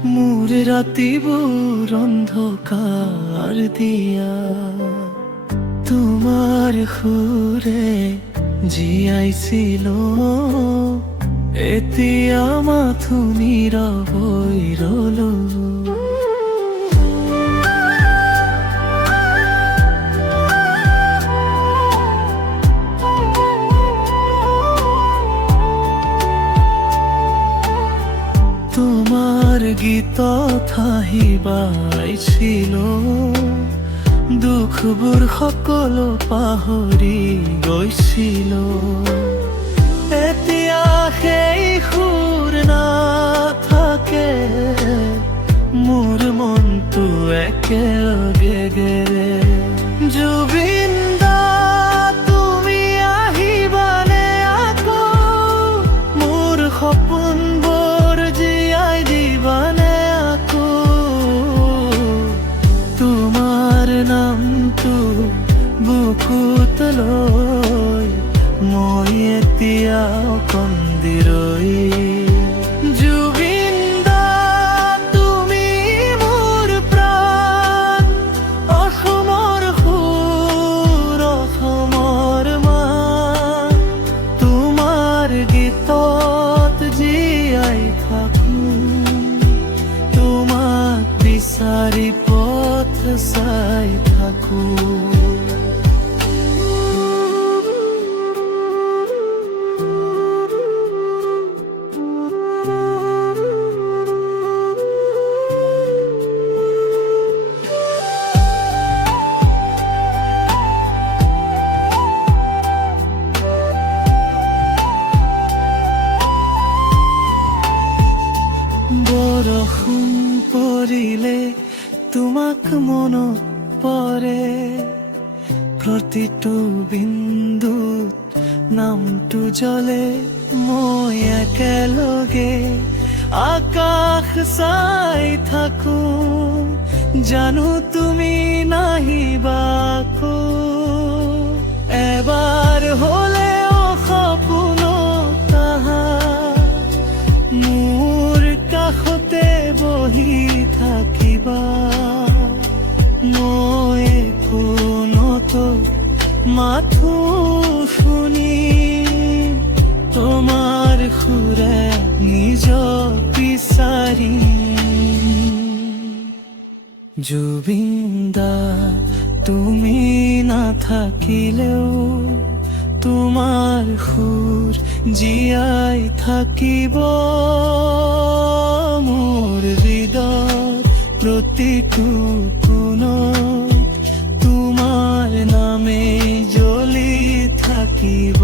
মোর রাতিবোৰ অন্ধকাৰ দিয়া তোমাৰ সুৰে জীয়াইছিলো এতিয়া মাথো নীৰৱ হৈ ৰলো তোমাৰ গীতত হাঁহি বাইছিল দুখবোৰ সকলো পাহৰি গৈছিল এতিয়া সেই সুৰ নাথাকে মোৰ মনটো একেলগে গেৰে জুবিন দা তুমি আহিবানে আকৌ মোৰ সপোনবোৰ জীয়াই দিবানে আকৌ তোমাৰ নামটো বুকুত লৈ মই এতিয়া কন্দিৰৈ জুবিন দা তুমি মোৰ প্ৰাণ অসমৰ সুৰ অসমৰ মান তোমাৰ গীতত জীয়াই থাকো তোমাক বিচাৰি পথ চাই থাকো বৰষুণ পৰিলে তোমাক মনত পৰে প্ৰতিটো বিন্দুত নামটো জ্বলে মই একেলগে আকাশ চাই থাকো জানো তুমি নাহিবা আকৌ এবাৰ হ'লেও সপোনত আহা মোৰ কাষতে বহি থাকিবা মই কোনতো মাথো শুনি তোমাৰ সুৰে নিজ বিচাৰি জুবিন দা তুমি নাথাকিলেও তোমাৰ সুৰ জীয়াই থাকিব মোৰ হৃদয় প্ৰতিটো কোণত তোমাৰ নামে জ্বলি থাকিব